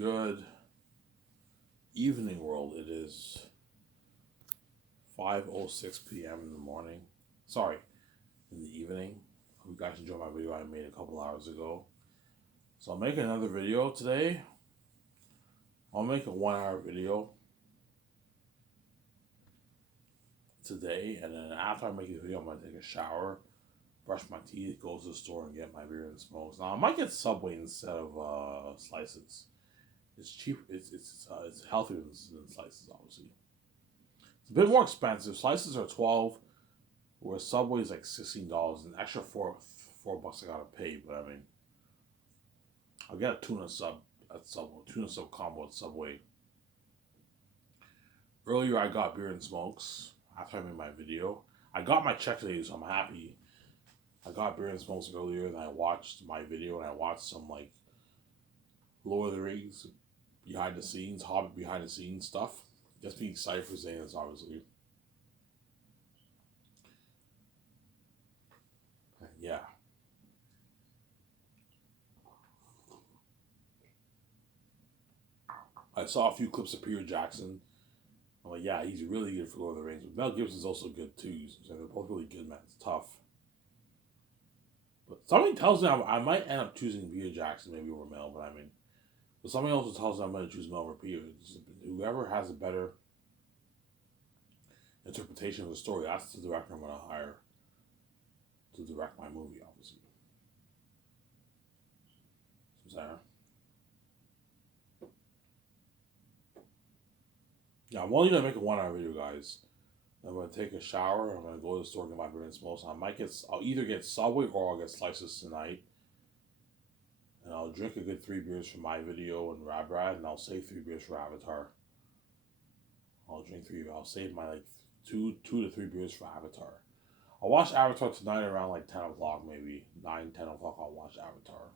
Good evening, world. It is 5:06 p.m. in the morning. Sorry, in the evening. Hope you guys enjoyed my video I made a couple hours ago. So I'm making another video today. I'll make a 1 hour video today, and then after I make the video, I'm gonna take a shower, brush my teeth, go to the store, and get my beer and smokes. Now I might get Subway instead of slices. It's cheap. It's healthier than slices, obviously. It's a bit more expensive. Slices are 12, whereas Subway is like $16. An extra $4 I gotta pay. But I mean, I'll get a tuna sub at Subway, tuna sub combo at Subway. Earlier, I got beer and smokes after I made my video. I got my check today, so I'm happy. I got beer and smokes earlier, and I watched my video, and I watched some like Lord of the Rings behind the scenes, Hobbit behind the scenes stuff. Just being excited for Xanax, obviously. And yeah. I saw a few clips of Peter Jackson. I'm like, yeah, he's really good for Lord of the Rings. But Mel Gibson's also good too. So they're both really good, man. It's tough. But something tells me I might end up choosing Peter Jackson maybe over Mel, but I mean, but something also tells me I'm going to choose Mel over Peter. Whoever has a better interpretation of the story, that's the director I'm going to hire to direct my movie, obviously. Sarah. Yeah, I'm only going to make a 1 hour video, guys. I'm going to take a shower. I'm going to go to the store and get my beer and smokes. I'll either get Subway or I'll get slices tonight. And I'll drink a good 3 beers for my video and Rad Brad, and I'll save 3 beers for Avatar. I'll save my like two to 3 beers for Avatar. I'll watch Avatar tonight around like 10 o'clock, maybe 10 o'clock. I'll watch Avatar,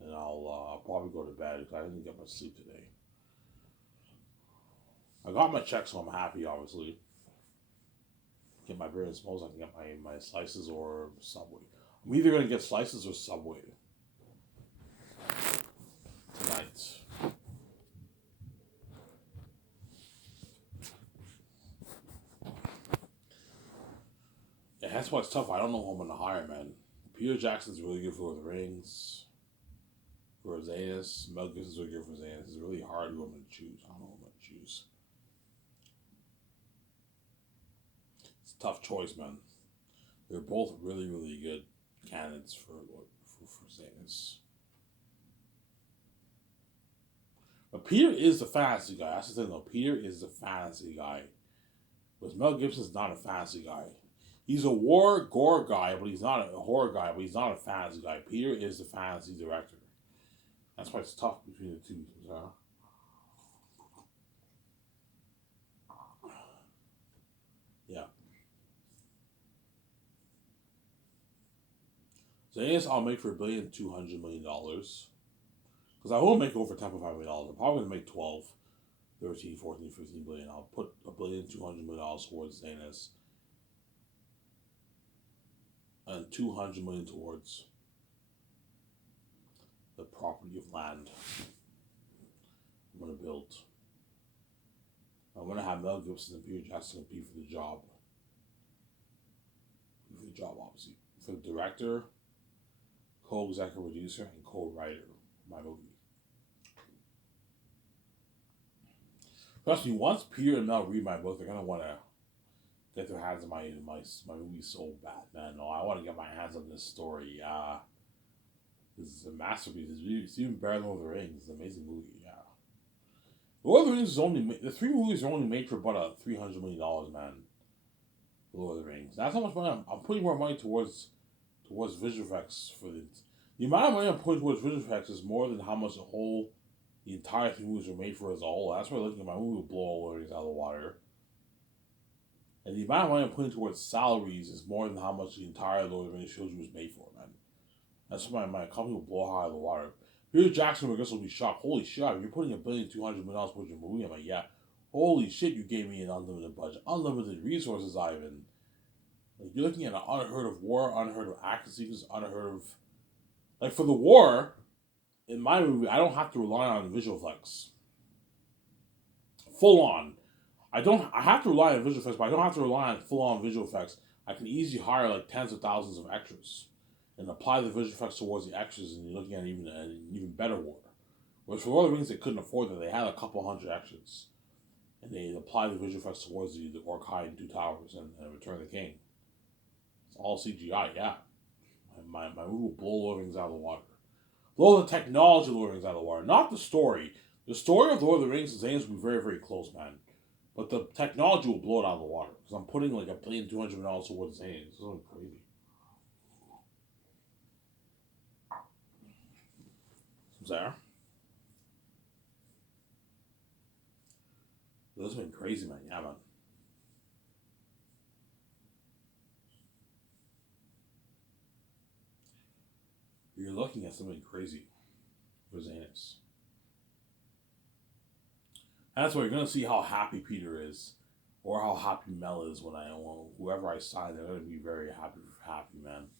and I'll probably go to bed because I didn't get much sleep today. I got my check, so I'm happy. Obviously, get my beer and smokes. I can get my slices or Subway. I'm either gonna get slices or Subway tonight. Yeah, that's why it's tough. I don't know who I'm gonna hire, man. Peter Jackson's really good for Lord of the Rings. For Xanus, Mel Gibson's really good for Xanus. It's really hard who I'm gonna choose. I don't know who I'm gonna choose. It's a tough choice, man. They're both really, really good candidates for Xanus. But Peter is the fantasy guy. That's the thing, though. Peter is the fantasy guy. But Mel Gibson's not a fantasy guy. He's a gore guy, but he's not a horror guy, but he's not a fantasy guy. Peter is the fantasy director. That's why it's tough between the two. Yeah. So I guess I'll make for $1,200,000,000. Because I won't make over $10.5 million. I'm probably going to make 12, 13, 14, 15 billion. I'll put $1,200,000,000 towards Xanus. And 200 million towards the property of land I'm going to build. I'm going to have Mel Gibson and Peter Jackson compete for the job. For the job, obviously. For the director, co-executive producer, and co-writer of my movie. Trust me, once Peter and Mel read my book, they're going to want to get their hands on my movie so bad, man. No, I want to get my hands on this story. This is a masterpiece. It's even better than Lord of the Rings. It's an amazing movie. Yeah, Lord of the Rings is the 3 movies are only made for about $300 million, man. Lord of the Rings. That's how much money I'm putting more money towards visual effects for the amount of money I'm putting towards visual effects is more than how much the entire 3 movies were made for as a whole. That's why looking at my movie will blow all Lord of the Rings out of the water. And the amount of money I'm putting towards salaries is more than how much the entire Lord of the Rings trilogy was made for, man. That's why my company will blow out of the water. Peter Jackson, I guess, will be shocked. Holy shit, you're putting $1,200,000,000 towards your movie? I'm like, yeah. Holy shit, you gave me an unlimited budget. Unlimited resources, Ivan. Like, you're looking at an unheard of war, unheard of action sequence, unheard of... Like, for the war, in my movie, I don't have to rely on visual effects. Full on. I have to rely on visual effects, but I don't have to rely on full on visual effects. I can easily hire like tens of thousands of extras and apply the visual effects towards the extras, and you're looking at an even better war. Whereas for Lord of the Rings, they couldn't afford that. They had a couple hundred extras, and they applied the visual effects towards the Orc-Hai and Two Towers and Return of the King. It's all CGI, yeah. My movie will blow Lord of the Rings out of the water. Blow the technology of Lord of the Rings out of the water, not the story. The story of Lord of the Rings and Zane's will be very, very close, man. But the technology will blow it out of the water. Because I'm putting like $1,200,000,000 towards Zane. It's something crazy. There. This has been crazy, man. Yeah, man. You're looking at something crazy for Zanus. That's why you're gonna see how happy Peter is, or how happy Mel is when whoever I sign, they're gonna be very happy, man.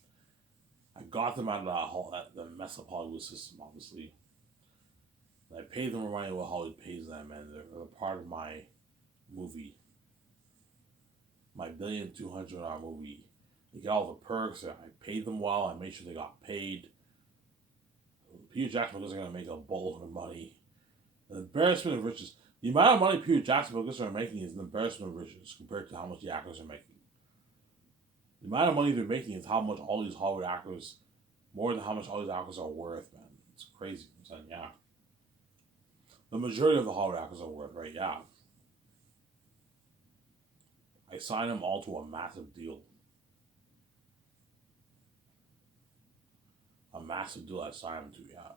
I got them out of the mess up Hollywood system, obviously. And I paid them money what Hollywood pays them, and they're part of my movie, my $1,200,000,000 movie. They get all the perks. I paid them well. I made sure they got paid. Peter Jackson wasn't going to make a boatload of money. The embarrassment of riches. The amount of money Peter Jackson are making is an embarrassment of riches compared to how much the actors are making. The amount of money they're making is how much all these Hollywood actors, more than how much all these actors are worth, man. It's crazy. I'm saying, yeah. The majority of the Hollywood actors are worth, right? Yeah. I signed them all to a massive deal. A massive deal I signed them to, yeah.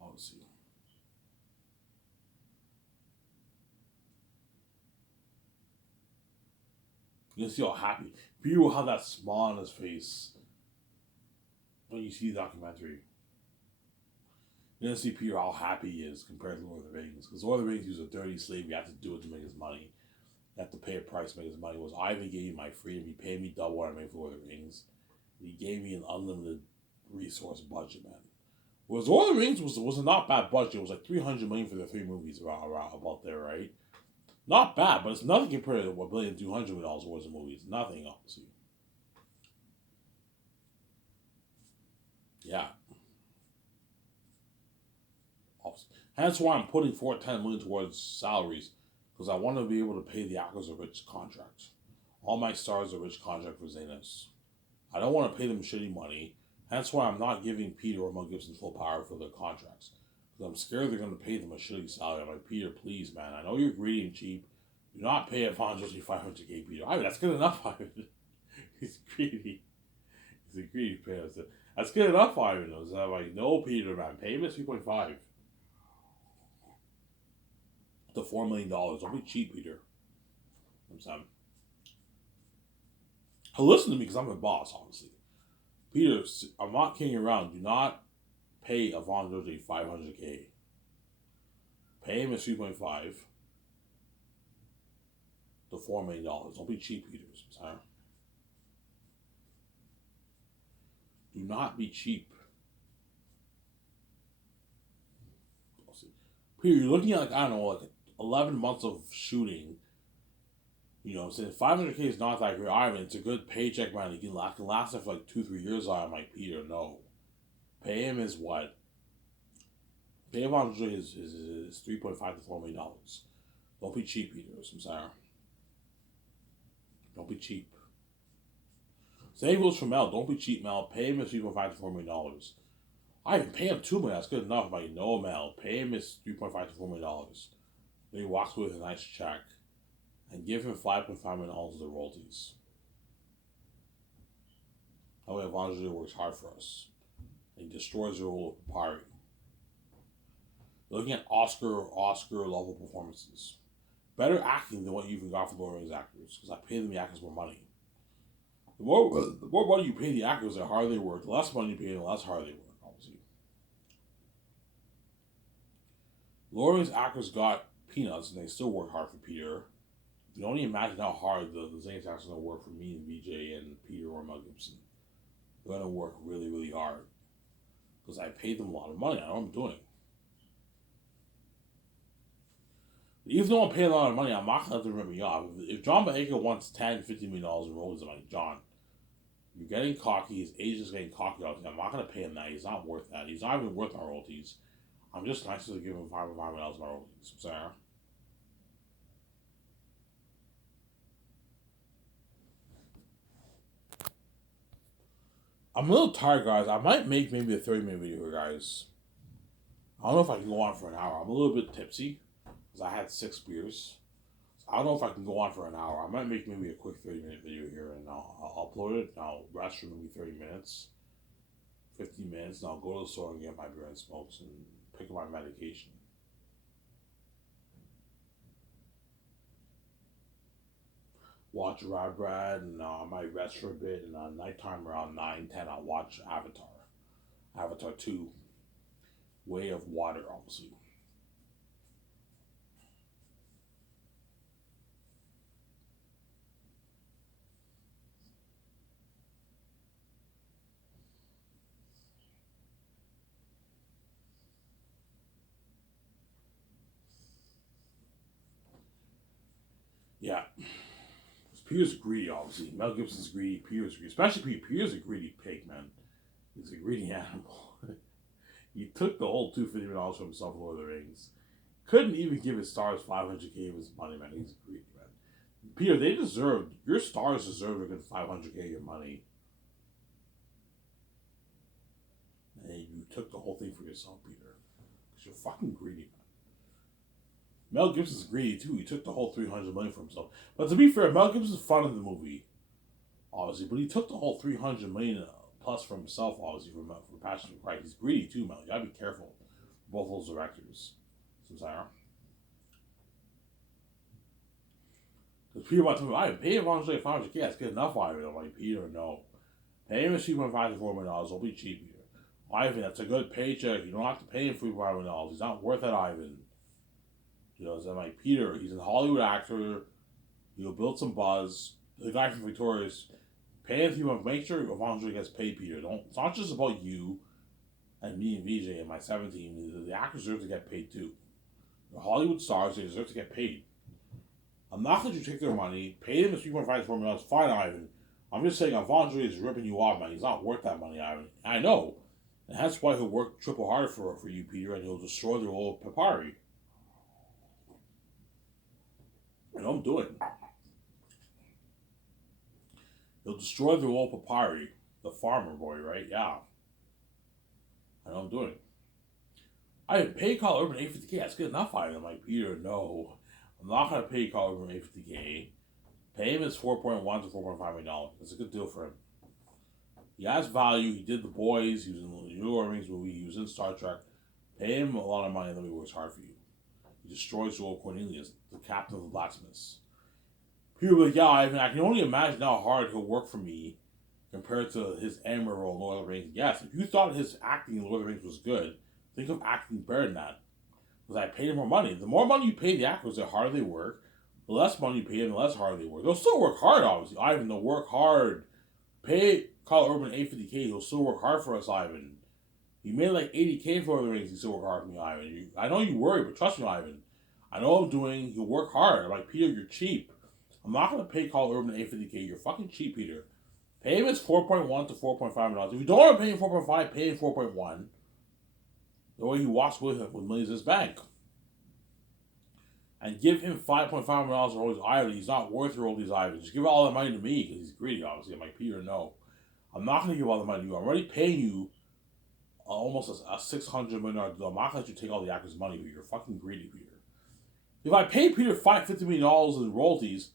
Obviously. You can see how happy. Peter will have that smile on his face when you see the documentary. You're gonna see Peter how happy he is compared to Lord of the Rings. Because Lord of the Rings, he was a dirty slave. You have to do it to make his money. You have to pay a price to make his money. Was Ivan gave me my freedom. He paid me double what I made for Lord of the Rings. He gave me an unlimited resource budget, man. Whereas Lord of the Rings was a not bad budget. It was like $300,000,000 for the three movies around about there, right? Not bad, but it's nothing compared to what $1,200,000,000 was in movies. Nothing, obviously. Yeah. Hence why I'm putting $410,000,000 towards salaries, because I want to be able to pay the actors a rich contract. All my stars a rich contract for Zanis. I don't want to pay them shitty money. Hence why I'm not giving Peter or Mel Gibson full power for their contracts. Because I'm scared they're going to pay them a shitty salary. I'm like, Peter, please, man. I know you're greedy and cheap. Do not pay Alfonso 500K, Peter. I mean, that's good enough, Ivan. He's greedy. He's a greedy player. That's good enough, Ivan. I'm like, no, Peter, man. Pay him 3.5 to $4,000,000. Don't be cheap, Peter. I'm saying. He'll listen to me because I'm the boss, obviously. Peter, I'm not kidding around. Do not pay Alfonso 500K. Pay him 3.5 to $4,000,000. Don't be cheap, Peter. I'm sorry. Do not be cheap. Peter, you're looking at like, I don't know, like 11 months of shooting. You know what I'm saying? 500K is not that great. I mean, it's a good paycheck, man. It can last for like 2-3 years. I'm like, Peter, no. Pay him is what? Pay him on is 3.5 to $4,000,000. Don't be cheap, Peter. I'm sorry. Don't be cheap. Same goes for Mel. Don't be cheap, Mel. Pay him is 3.5 to $4,000,000. I even pay him $2,000,000. That's good enough. I'm like, no, Mel. Pay him is 3.5 to $4,000,000. Then he walks away with a nice check. And give him $5.5 million of the royalties. That way, Evangelio works hard for us. And he destroys the role of papyri. You're looking at Oscar level performances. Better acting than what you even got for Lord of the Rings actors, because I pay them the actors more money. The more money you pay the actors, the harder they work. The less money you pay them, the less hard they work, obviously. Lord of the Rings actors got peanuts, and they still work hard for Peter. You can only imagine how hard the Zane tax is going to work for me and VJ and Peter or Mel Gibson. They're going to work really, really hard because I paid them a lot of money. I know what I'm doing. Even though I'm paying a lot of money, I'm not going to let them rip me off. If John Boyega wants $10, $50 million in royalties, I'm like, John, you're getting cocky. His agent's getting cocky. I'm not going to pay him that. He's not worth that. He's not even worth my royalties. I'm just nice to give him $5 million in my royalties. I'm sorry. I'm a little tired, guys. I might make maybe a 30-minute video here, guys. I don't know if I can go on for an hour. I'm a little bit tipsy because I had 6 beers. So I don't know if I can go on for an hour. I might make maybe a quick 30-minute video here and I'll upload it. And I'll rest for maybe 30 minutes, 15 minutes, and I'll go to the store and get my beer and smokes and pick up my medication. Watch Rad Brad, and I might rest for a bit. And nighttime around 9, 10, I'll watch Avatar. Avatar 2, Way of Water, obviously. Yeah. Peter's greedy, obviously. Mel Gibson's greedy. Peter's greedy. Especially Peter. Peter's a greedy pig, man. He's a greedy animal. He took the whole $250 million from himself, Lord of the Rings. Couldn't even give his stars $500K of his money, man. He's greedy, man. Peter, your stars deserve a good $500K of your money. And you took the whole thing for yourself, Peter. Because you're fucking greedy, man. Mel Gibson's greedy too. He took the whole $300 million for himself. But to be fair, Mel Gibson's funded the movie, obviously, but he took the whole $300 million plus for himself, obviously, for Passion of Christ. He's greedy too, Mel. You gotta be careful. Both those directors. Samsara. Because Peter went to me, I pay him $500K. That's good enough, Ivan. I'm like, Peter, no. Pay him $3.5 to $4 million. It'll be cheap, Peter. Ivan, that's a good paycheck. You don't have to pay him $3.5 million. He's not worth it, Ivan. You know, so I'm like, Peter, he's a Hollywood actor. He'll build some buzz. The guy from Victoria's, pay him. You make sure Evangelo gets paid, Peter. It's not just about you and me and VJ and my 17. The actors deserve to get paid too. The Hollywood stars, they deserve to get paid. I'm not going to take their money, pay them $3.5 to $4 million. Fine, Ivan. I'm just saying Evangelo is ripping you off, man. He's not worth that money, Ivan. I know. And that's why he'll work triple harder for you, Peter, and he'll destroy the whole Papari. I know I'm doing. He'll destroy the whole Papari, the farmer boy, right? Yeah. I know I'm doing. I didn't pay Carl Urban $850K. That's good enough, Ivan. I'm like, Peter, no. I'm not going to pay Carl Urban $850K. Pay him his $4.1 to $4.5 million. It's a good deal for him. He has value. He did The Boys. He was in the Lord of the Rings movie. He was in Star Trek. Pay him a lot of money and then he works hard for you. He destroys Joel Cornelius, the captain of the blacksmiths. People be like, yeah, Ivan, I can only imagine how hard he'll work for me compared to his Amber role in Lord of the Rings. Yes, if you thought his acting in Lord of the Rings was good, think of acting better than that. Because I paid him more money. The more money you pay the actors, the harder they work. The less money you pay them, the less hard they work. They'll still work hard, obviously. Ivan, they'll work hard. Pay Carl Urban $850K, he'll still work hard for us, Ivan. He made like $80K for the Rings. He still work hard for me, Ivan. I know you worry, but trust me, Ivan. I know what I'm doing. He'll work hard. I'm like, Peter, you're cheap. I'm not going to pay Carl Urban $850K. You're fucking cheap, Peter. Pay him his $4.1 to $4.5 million. If you don't want to pay him $4.5, pay him $4.1. The way he walks with millions in his bank. And give him $5.5 million for all these items. He's not worth all these items. Just give all the money to me because he's greedy, obviously. I'm like, Peter, no. I'm not going to give all the money to you. I'm already paying you almost a $600 million deal. I'm not going to let you take all the actors' money, but you're fucking greedy, Peter. If I pay Peter $550 million in royalties,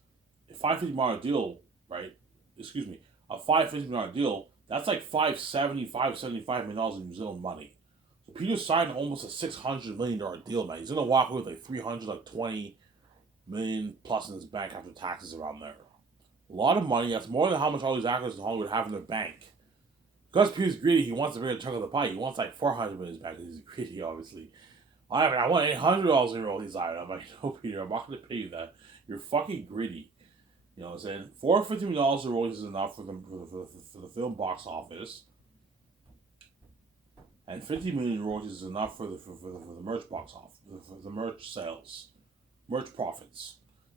a $550 million deal, right? Excuse me, a $550 million deal, that's like $570, $575 million in New Zealand money. So Peter signed almost a $600 million deal, man. He's going to walk away with like $320 million plus in his bank after taxes around there. A lot of money. That's more than how much all these actors in Hollywood have in their bank. Because Peter's greedy, he wants a bigger chunk of the pie. He wants like $400 million in his bank because he's greedy, obviously. I want $800 in royalties. I'm like, no, Peter, I'm not going to pay you that. You're fucking greedy. You know what I'm saying? $450 in royalties is enough for the film box office, and 50 million royalties is enough for the merch box office, for the merch sales, merch profits.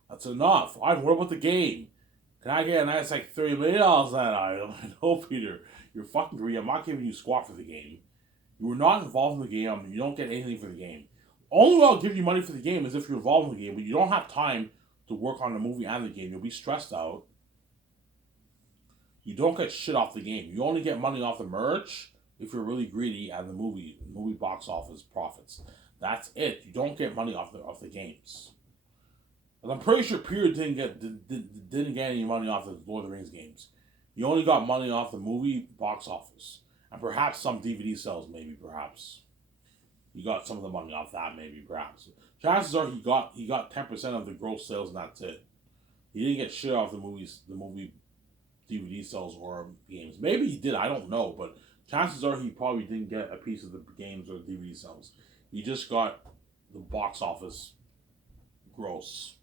That's enough. What about the game? Can I get a nice like $30 million on that item? No, Peter, you're fucking greedy. I'm not giving you squat for the game. You were not involved in the game. You don't get anything for the game. Only way I'll give you money for the game is if you're involved in the game, but you don't have time to work on the movie and the game. You'll be stressed out. You don't get shit off the game. You only get money off the merch if you're really greedy and the movie box office profits. That's it. You don't get money off the games. And I'm pretty sure Peter didn't get any money off the Lord of the Rings games. You only got money off the movie box office. And perhaps some DVD sales, maybe, perhaps. You got some of the money off that, maybe, perhaps. Chances are he got 10% of the gross sales and that's it. He didn't get shit off the movie DVD sales or games. Maybe he did, I don't know, but chances are he probably didn't get a piece of the games or DVD sales. He just got the box office gross.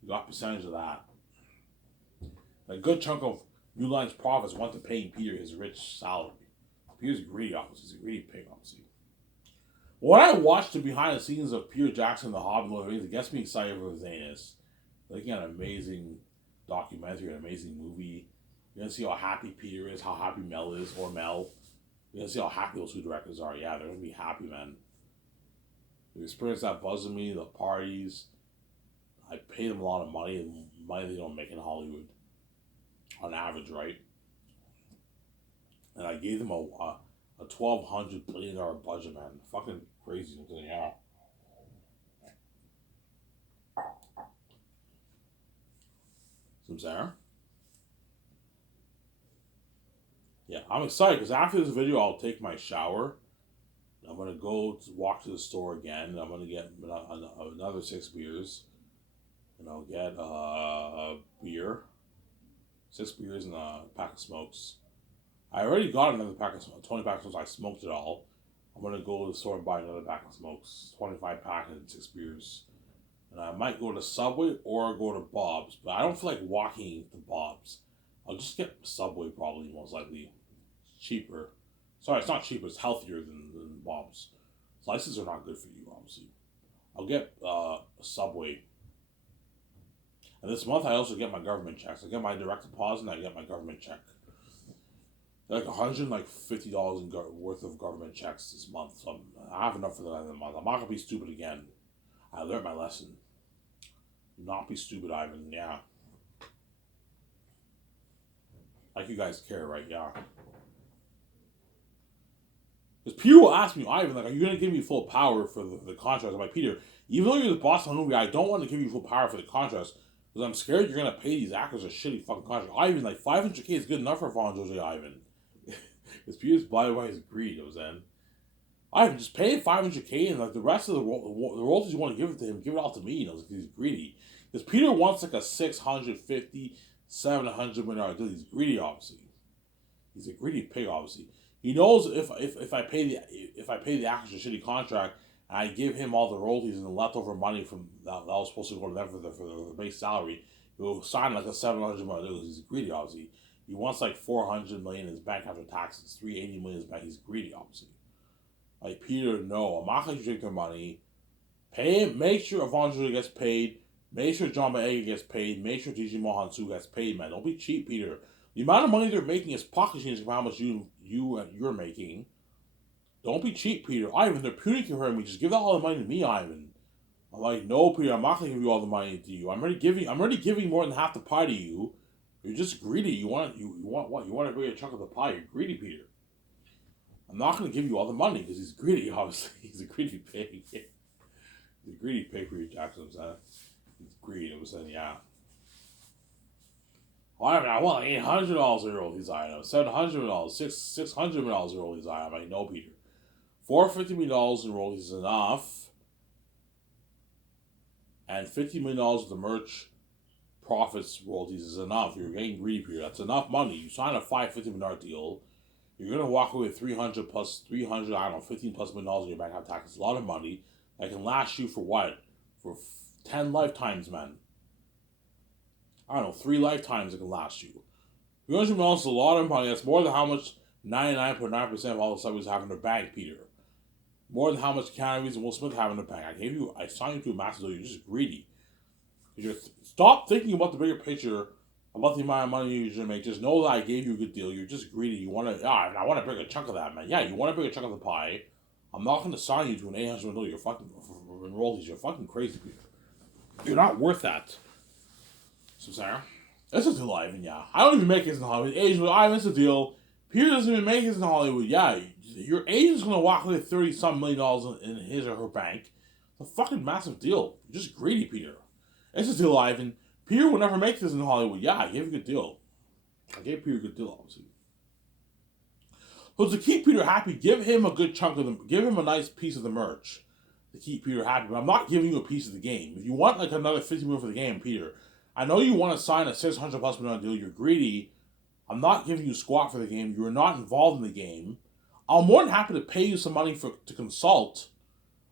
He got a percentage of that. A good chunk of New Line's profits went to paying Peter his rich salary. Peter's greedy, obviously. He's a greedy pig, obviously. When I watched the behind the scenes of Peter Jackson, The Hobbit, Lord of the Rings, it gets me excited for Zanus. Looking at an amazing documentary, an amazing movie. You're going to see how happy Peter is, how happy Mel is, or Mel. You're going to see how happy those two directors are. Yeah, they're going to be happy, man. The experience that buzzing me, the parties. I paid them a lot of money, and money they don't make in Hollywood. On average, right? And I gave them a $1,200 billion budget, man. Fucking crazy. Yeah. Some Sarah? Yeah, I'm excited because after this video, I'll take my shower. I'm going to go walk to the store again. And I'm going to get another 6 beers. And I'll get a beer. 6 beers and a pack of smokes. I already got another pack of 20 packs of smokes. I smoked it all. I'm going to go to the store and buy another pack of smokes. 25 pack and 6 beers. And I might go to Subway or go to Bob's. But I don't feel like walking to Bob's. I'll just get Subway probably, most likely. It's cheaper. Sorry, it's not cheaper. It's healthier than Bob's. Slices are not good for you, obviously. I'll get a Subway. And this month I also get my government checks. I get my direct deposit and I get my government check. Like $150 worth of government checks this month. So I have enough for the end of the month. I'm not going to be stupid again. I learned my lesson. Do not be stupid, Ivan. Yeah. Like you guys care, right? Yeah. Because Peter will ask me, Ivan, like, are you going to give me full power for the contract? I'm like, Peter, even though you're the boss of the movie, I don't want to give you full power for the contracts. Because I'm scared you're going to pay these actors a shitty fucking contract. Ivan, like, $500K is good enough for Von Jose, Ivan. Because Peter's blinded by his greed, it was then. Ivan, just pay him $500K and like the rest of the royalties you want to give it to him, give it all to me. You know, because he's greedy. Because Peter wants like a $650, $700 million deal. He's greedy, obviously. He's a greedy pig, obviously. He knows if I pay the actors a shitty contract and I give him all the royalties and the leftover money from that was supposed to go to them for the base salary, he'll sign like a $700 million deal. He's greedy, obviously. He wants like $400 million in his bank after taxes, $380 million in his bank. He's greedy, obviously. Like, Peter, no, I'm not going to drink their money. Pay him, make sure Avonjou gets paid. Make sure John Boyega gets paid. Make sure DJ Mohansu gets paid, man. Don't be cheap, Peter. The amount of money they're making is pocket change for how much you're making. Don't be cheap, Peter. Ivan, they're puning for me. Just give all the money to me, Ivan. I'm like, no, Peter, I'm not going to give you all the money to you. I'm already giving more than half the pie to you. You're just greedy. You want what? You want a bigger chunk of the pie. You're greedy, Peter. I'm not going to give you all the money because he's greedy, obviously. He's a greedy pig. He's a greedy pig for you, Jackson. He's greedy. I was saying, yeah. Well, I want like $800 in royalties items, $700 million, $600 million in royalties items. I'm like, no, Peter. $450 million in royalties is enough. And $50 million of the merch profits royalties is enough. You're getting greedy, Peter. That's enough money. You sign a $550 million deal. You're going to walk away with 300 plus 300, I don't know, 15 plus $1 million in your bank after taxes. A lot of money that can last you for what? For 10 lifetimes, man. I don't know, 3 lifetimes it can last you. $300 million is a lot of money. That's more than how much 99.9% of all the celebrities have in their bank, Peter. More than how much Keanu Reeves and Will Smith have in their bank. I signed you to a massive deal. You're just greedy. Stop thinking about the bigger picture, about the amount of money you're going to make. Just know that I gave you a good deal. You're just greedy. You want to, I want a bigger chunk of that, man. Yeah, you want a bigger chunk of the pie. I'm not going to sign you to an $800 million. You're fucking, in royalties. You're fucking crazy, Peter. You're not worth that. So, Sarah, it's a deal, Ivan, yeah. I don't even make his in Hollywood. Agent, Ivan, it's a deal. Peter doesn't even make his in Hollywood. Yeah, your agent's going to walk away with $30-some million in his or her bank. It's a fucking massive deal. You're just greedy, Peter. It's a deal, Ivan. Peter will never make this in Hollywood. Yeah, I gave a good deal. I gave Peter a good deal, obviously. So to keep Peter happy, give him a good chunk of them. Give him a nice piece of the merch to keep Peter happy. But I'm not giving you a piece of the game. If you want like another $50 million for the game, Peter, I know you want to sign a $600+ million deal. You're greedy. I'm not giving you squat for the game. You are not involved in the game. I'm more than happy to pay you some money to consult.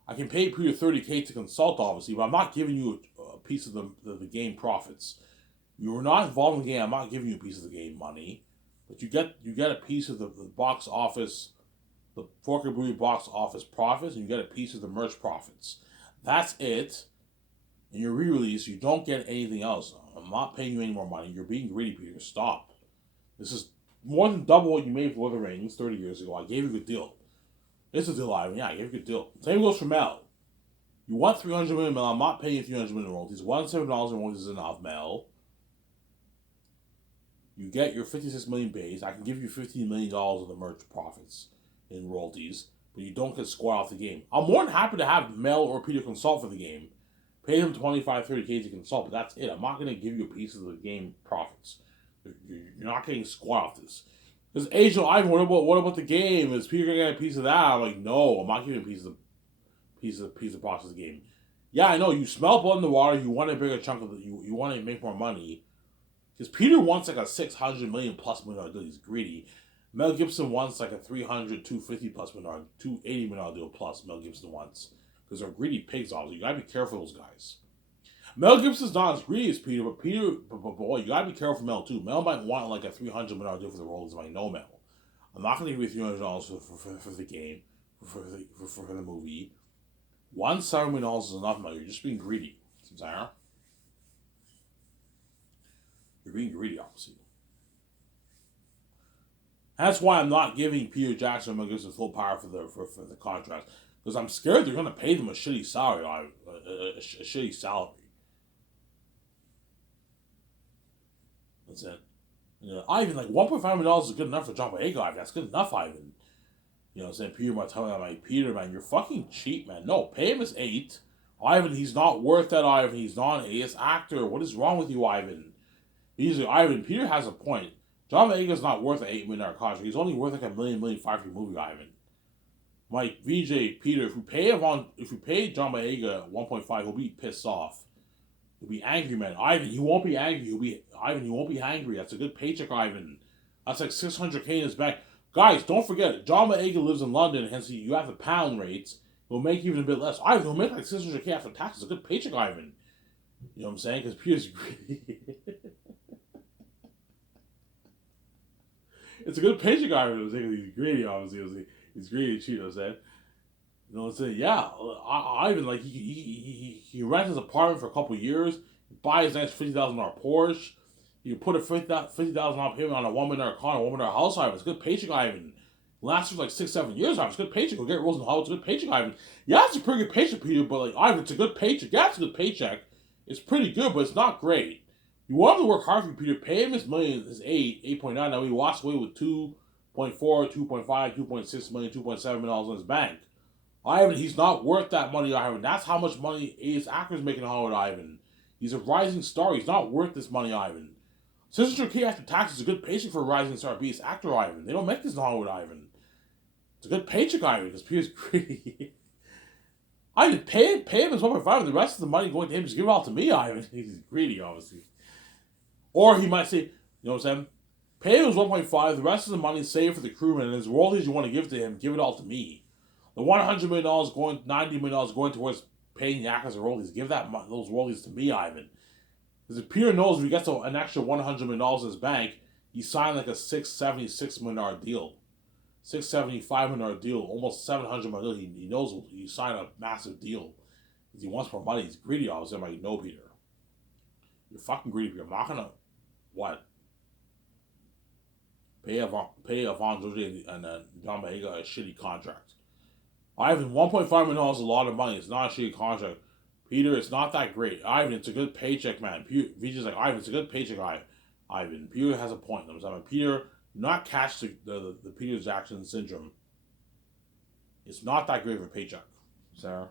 I can pay Peter $30K to consult, obviously, but I'm not giving you a piece of the game profits. You are not involved in the game. I'm not giving you a piece of the game money, but you get a piece of the box office, the Forker Brewery box office profits, and you get a piece of the merch profits. That's it. In your re-release, you don't get anything else. I'm not paying you any more money. You're being greedy, Peter. Stop. This is more than double what you made for Lord of the Rings 30 years ago. I gave you a good deal. It's a deal, Ivan. Yeah, I gave you a good deal. Same goes for Mel. You want $300 million, Mel. I'm not paying you $300 million royalties. $107 in royalties is enough, Mel. You get your $56 million base. I can give you $15 million of the merch profits in royalties, but you don't get squat off the game. I'm more than happy to have Mel or Peter consult for the game. Pay them $25-$30K to consult, but that's it. I'm not going to give you a piece of the game profits. You're not getting squat off this. Because Angel Ivan, what about the game? Is Peter gonna get a piece of that? I'm like, no, I'm not giving a piece of process of the game. Yeah, I know you smell blood in the water. You want a bigger chunk of you want to make more money. Because Peter wants like a $600 million+ million deal. He's greedy. Mel Gibson wants like a $250+ million, $280 million deal plus. Mel Gibson wants because they're greedy pigs. Obviously, you gotta be careful of those guys. Mel Gibson's not as greedy as Peter, but boy, you gotta be careful for Mel too. Mel might want like a $300 million deal for the roles. I know Mel. I'm not gonna give you $300 for the game, for the movie. $170 million is enough, Mel. You're just being greedy, Sarah. You're being greedy, obviously. That's why I'm not giving Peter Jackson and Mel Gibson full power for the contract, because I'm scared they're gonna pay them a shitty salary, a shitty salary. That's it. You know, Ivan, like $1.5 million is good enough for John Boyega. That's good enough, Ivan. You know, I'm saying Peter might tell me, I'm like, Peter, man, you're fucking cheap, man. No, pay him his $8. Ivan, he's not worth that, Ivan. He's not an A-list actor. What is wrong with you, Ivan? Ivan, Peter has a point. John Boyega's not worth an $8 million contract. He's only worth like $1 million for your movie, Ivan. Mike, VJ, Peter, if we pay John Boyega 1.5, he'll be pissed off. He'll be angry, man. Ivan, he won't be angry. He won't be angry. That's a good paycheck, Ivan. That's like $600K in his bank. Guys, don't forget, John Boyega lives in London, hence you have the pound rates. He'll make even a bit less. Ivan, he'll make like $600K after taxes. A good paycheck, Ivan. You know what I'm saying? Because Peter's greedy. It's a good paycheck, Ivan. He's greedy, obviously. He's greedy, you know what I'm saying? You know what I'm saying? Yeah, Ivan, like, he rents his apartment for a couple of years, buys a nice $50,000 Porsche, you put a $50,000 payment on a $1 million car, a $1 million house, Ivan. It's a good paycheck, Ivan. Lasts for like 6-7 years, Ivan. It's a good paycheck. Go get Rose in Hollywood. It's a good paycheck, Ivan. Yeah, it's a pretty good paycheck, Peter, but like, Ivan, it's a good paycheck. Yeah, it's a good paycheck. It's pretty good, but it's not great. You want him to work hard for you, Peter. Pay him his million, his 8.9. Now he walks away with 2.4, 2.5, 2.6 million, $2.7 million in his bank. Ivan, he's not worth that money, Ivan. That's how much money his actor's making in Hollywood, Ivan. He's a rising star. He's not worth this money, Ivan. $600K after taxes is a good paycheck for a rising star. Be his actor, Ivan. They don't make this in Hollywood, Ivan. It's a good paycheck, Ivan, because Peter's greedy. Ivan, pay him his 1.5, and the rest of the money going to him, just give it all to me, Ivan. He's greedy, obviously. Or he might say, you know what I'm saying? Pay him his 1.5, the rest of the money saved for the crewman, and his royalties you want to give to him, give it all to me. The $100 million $90 million going towards paying the actors and royalties. Give those royalties to me, Ivan. Because if Peter knows if he gets an extra $100 million in his bank, he signed like a $676 million deal. 675 million deal, almost 700 million. He knows he signed a massive deal because he wants more money. He's greedy. Obviously, I'm like, no, Peter, you're fucking greedy. Peter. I'm not gonna what pay Avon George and John Boyega a shitty contract. Ivan, $1.5 million is a lot of money. It's not a shitty contract. Peter, it's not that great. Ivan, it's a good paycheck, man. Vijay's like, Ivan, it's a good paycheck, Ivan. Peter has a point. I'm saying, Peter, not catch the Peter Jackson syndrome. It's not that great of a paycheck, Sarah.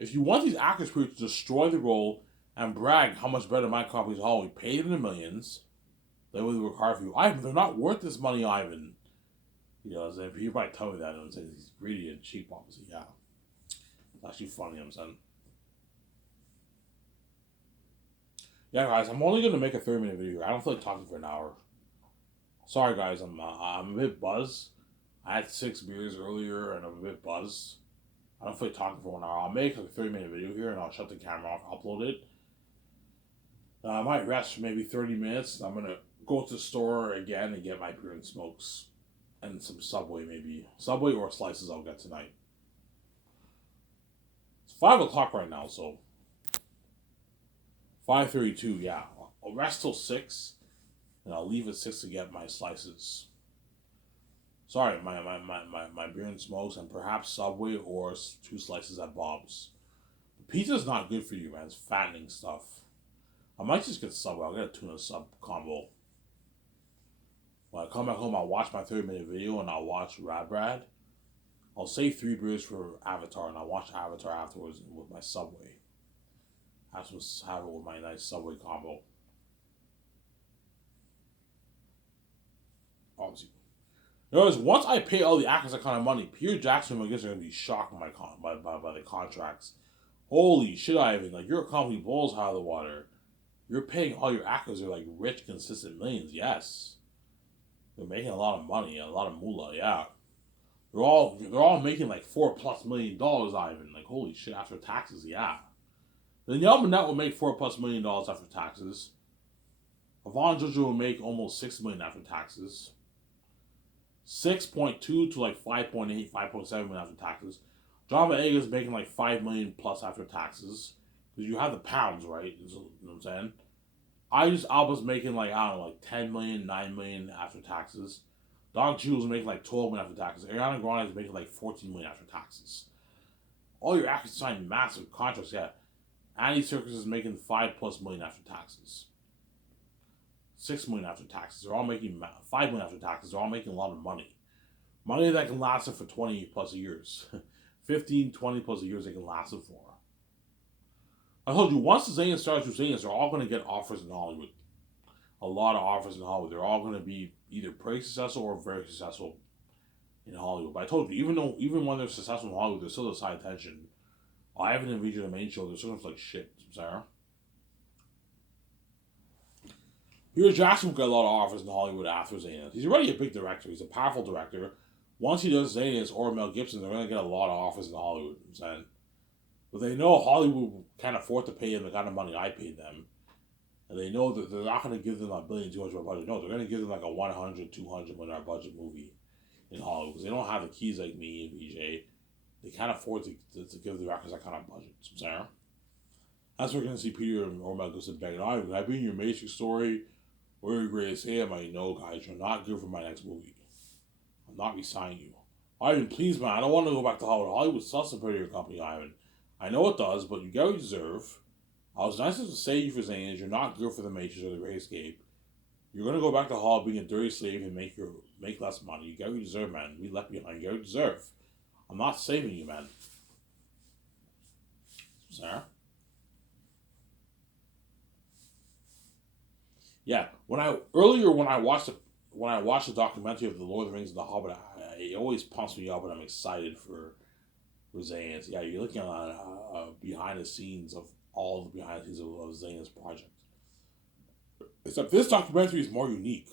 If you want these actors to destroy the role and brag how much better my company's Hollywood, pay them the millions. They will require for you. Ivan, they're not worth this money, Ivan. You know, if you might tell me that, and say he's greedy and cheap, obviously, yeah. It's actually funny, I'm saying. Yeah, guys, I'm only going to make a 30-minute video. I don't feel like talking for an hour. Sorry, guys, I'm a bit buzzed. I had 6 beers earlier, and I'm a bit buzzed. I don't feel like talking for 1 hour. I'll make a 30-minute video here, and I'll shut the camera off, upload it. I might rest for maybe 30 minutes. I'm going to go to the store again and get my beer and smokes. And some Subway, maybe. Subway or slices I'll get tonight. It's 5 o'clock right now, so 5:32, yeah. I'll rest till 6, and I'll leave at 6 to get my slices. Sorry, my beer and smokes, and perhaps Subway or 2 slices at Bob's. Pizza's not good for you, man. It's fattening stuff. I might just get Subway. I'll get a tuna sub combo. When I come back home, I'll watch my 30-minute video, and I'll watch Rad. I'll save 3 beers for Avatar, and I'll watch Avatar afterwards with my Subway. I just have it with my nice Subway combo. Obviously. Notice, once I pay all the actors that kind of money, Peter Jackson and McGinnis are going to be shocked by the contracts. Holy shit, Ivan. Like, your company blows out of the water. You're paying all your actors, they're like rich, consistent millions. Yes. They're making a lot of money, a lot of moolah, yeah. They're all making like $4+ million, Ivan. Like, holy shit, after taxes, yeah. Then Yelp Net will make $4+ million after taxes. Avon Jojo will make almost $6 million after taxes. 6.2 to like 5.8, 5.7 million after taxes. John Boyega is making like $5 million plus after taxes. Because you have the pounds, right? You know what I'm saying? Idris Elba's making like, I don't know, like 10 million, 9 million after taxes. Don Cheadle's making like 12 million after taxes. Ariana Grande is making like 14 million after taxes. All your actors signed massive contracts, yeah. Andy Serkis is making $5+ million after taxes. 6 million after taxes. They're all making 5 million after taxes. They're all making a lot of money. Money that can last them for 20+ years. 15, 20+ years they can last them for. I told you, once the Zayn starts with Zayn, they're all going to get offers in Hollywood. A lot of offers in Hollywood. They're all going to be either pretty successful or very successful in Hollywood. But I told you, even when they're successful in Hollywood, they're still the side attention. Ivan and Vijay, the main show, they're sort of like shit, Sarah. Peter Jackson will get a lot of offers in Hollywood after Zayn. He's already a big director. He's a powerful director. Once he does Zayn or Mel Gibson, they're going to get a lot of offers in Hollywood. I'm saying. But they know Hollywood can't afford to pay them the kind of money I paid them. And they know that they're not going to give them $1 billion, $200 million budget. No, they're going to give them like a $100, $200 million budget movie in Hollywood. Because they don't have the keys like me and VJ. They can't afford to give the directors that kind of budget. So, Sarah. That's where we're going to see Peter or Mel Gibson begging, I've been in your Matrix story. Where your greatest hit? I'm like, no, guys, you're not good for my next movie. I'm not re-signing you. Ivan, please, man, I don't want to go back to Hollywood. Hollywood sucks compared to your company, Ivan. I know it does, but you get what you deserve. I was nice to say you for saying you're not good for the Matrix or the Great Escape. You're gonna go back to Hollywood being a dirty slave and make less money. You get what you deserve, man. We left behind. You get what you deserve. I'm not saving you, man. Sarah? Yeah, when I watched the documentary of the Lord of the Rings and the Hobbit, it always pumps me up, and I'm excited for Zayn's. Yeah, you're looking at behind the scenes of all the behind the scenes of Zayn's project. Except this documentary is more unique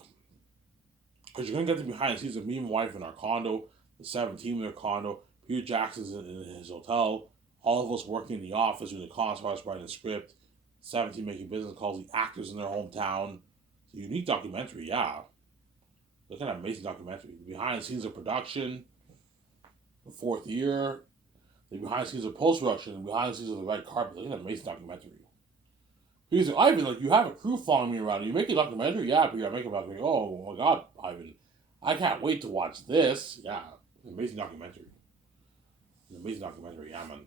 because you're gonna get the behind the scenes of me and my wife in our condo, the 17 in their condo, Peter Jackson's in his hotel, all of us working in the office doing the concepts, writing the script. 17 making business calls the actors in their hometown. It's a unique documentary, yeah. Look at that amazing documentary. The behind the scenes of production, the fourth year, the behind the scenes of post production, the behind the scenes of the red carpet. Look at that amazing documentary. He's like, Ivan, like, you have a crew following me around. You make a documentary? Yeah, but I make a documentary. Oh my God, Ivan. I can't wait to watch this. Yeah, amazing documentary. An amazing documentary, yeah, man.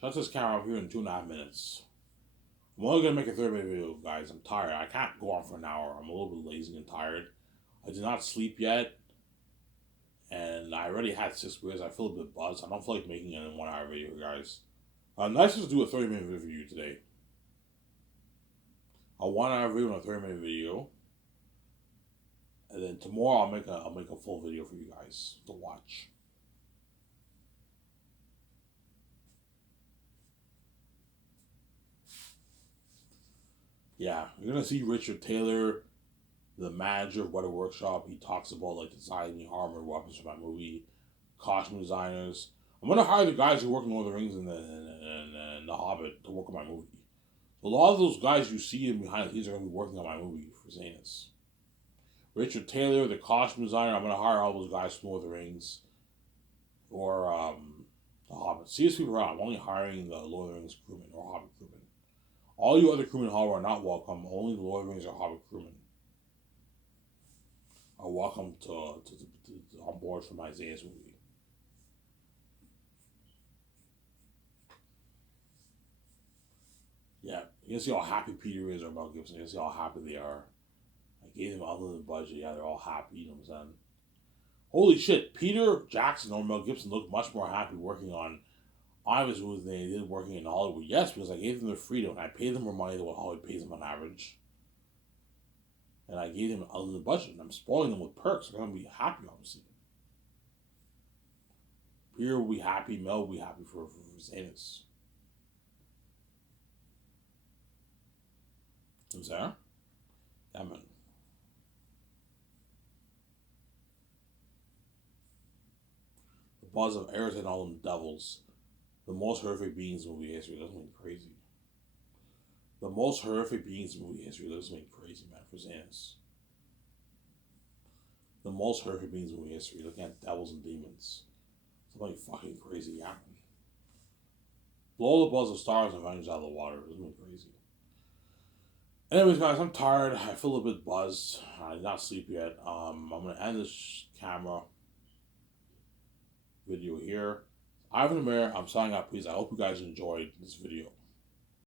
Shut this camera off here in 2.5 minutes. I'm only gonna make a 30-minute video, guys. I'm tired. I can't go on for an hour. I'm a little bit lazy and tired. I did not sleep yet, and I already had 6 beers. I feel a bit buzzed. I don't feel like making a 1 hour video, guys. Nice to do a 30-minute video for you today. A 1 hour video and a 30-minute video, and then tomorrow I'll make a full video for you guys to watch. Yeah, you're gonna see Richard Taylor, the manager of Weather Workshop. He talks about like designing armor weapons for that movie, costume designers. I'm gonna hire the guys who work in Lord of the Rings and the Hobbit to work on my movie. A lot of those guys you see in behind the scenes are gonna be working on my movie for Zanus. Richard Taylor, the costume designer. I'm gonna hire all those guys from Lord of the Rings or the Hobbit. See these people around. I'm only hiring the Lord of the Rings crewmen or Hobbit crewmen. All you other crewmen in Hollywood are not welcome. Only the Lord of the Rings or Hobbit crewmen are welcome to on board for my Zanus movie. Yeah, you can see how happy Peter is or Mel Gibson. You can see how happy they are. I gave them unlimited budget. Yeah, they're all happy. You know what I'm saying? Holy shit, Peter Jackson or Mel Gibson look much more happy working on Ivan's movie than they did working in Hollywood. Yes, because I gave them their freedom and I paid them more money than what Hollywood pays them on average. And I gave them unlimited budget and I'm spoiling them with perks. They're going to be happy, obviously. Peter will be happy. Mel will be happy for Zanus. Who's there? Yeah, man. The buzz of Eris and all them devils. The most horrific beings in movie history. That's mean crazy. The most horrific beings in movie history. That's mean crazy, man, for Zanus. The most horrific beings in movie history. Looking at devils and demons. Something fucking crazy happened. Blow the buzz of stars and Avengers out of the water. It's mean crazy. Anyways, guys, I'm tired. I feel a bit buzzed. I did not sleep yet. I'm gonna end this camera video here. Ivan the Mayor, I'm signing out. Please, I hope you guys enjoyed this video.